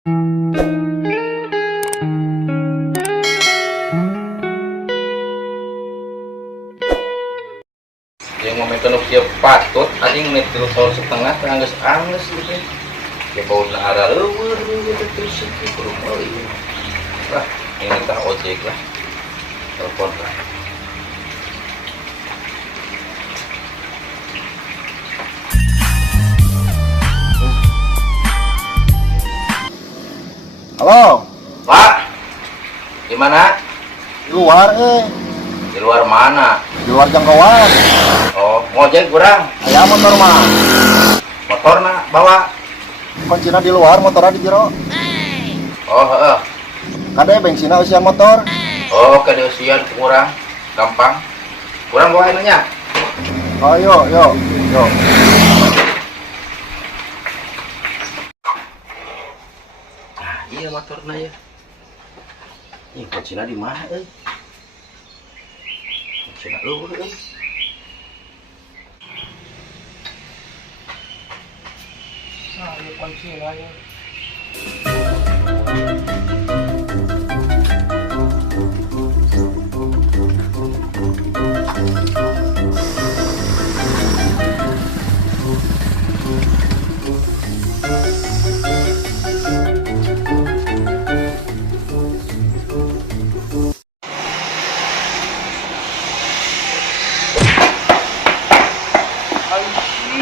Yang momentum kia patut anjing net terus tahun setengah angges gitu ya bau na arah terus gitu lah ini tak ojek lah telepon lah. Halo, Pak, gimana? di luar Di luar mana? di luar jangkauan. Oh, ngojek kurang. Aya motor mah. Motorna bawa. Kuncina di luar, motornya di jero. Oh, heeh. Kade bensinna usian motor. Oh, kedeusian kurang. Gampang. Kurang bawa ininya. Oh, yo. Nah, iya motorna ya. Ini kuncinya di mana, Kuncinya luhur, Nah, ini kuncinya ya.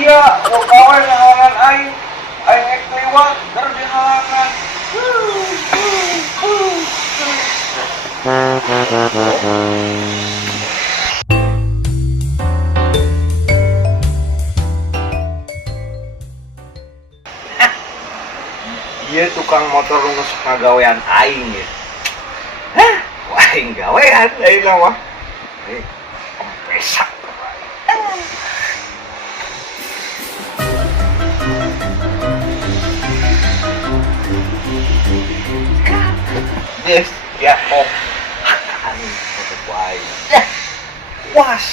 Iya, mau kawan halangan aing ek lewat keur dihalangan. Iya tukang motor nu kagawean aing ya. Hah, aing gawean aing mah. Kompresak. Yes, ya kok. Aing foto ku aing. Was.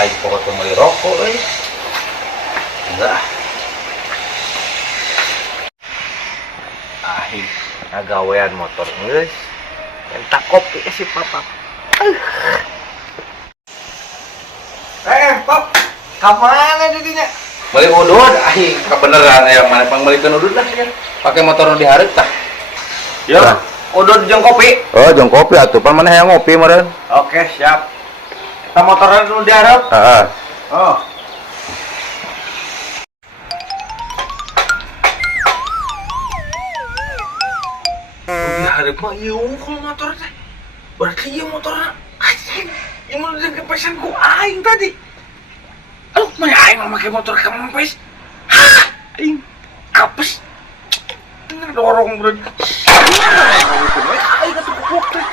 Aing pokoknya mau rokok, enggak. Aing ngagawean motor geus. Entak kopi si papa. Pap. Kamana didinya? Beli udud, aing kebeneran aya mana pang belikan udud lah kan. Pakai motor nu dihareup tah. Ya, udud jeung kopi. Oh, jeung kopi atuh. Pan maneh hayang ngopi meureun. Oke, siap. Kita motoran dulu diharap. Heeh. Oh. Diharap mah ieu unggul motor teh. Berarti ieu motorna anjing. Ieu mah udah kepesan ku aing tadi. Aduh, mah aing mah make motor kempes. Hah, aing apes. Dorong berarti. Aing atuh goblok teh.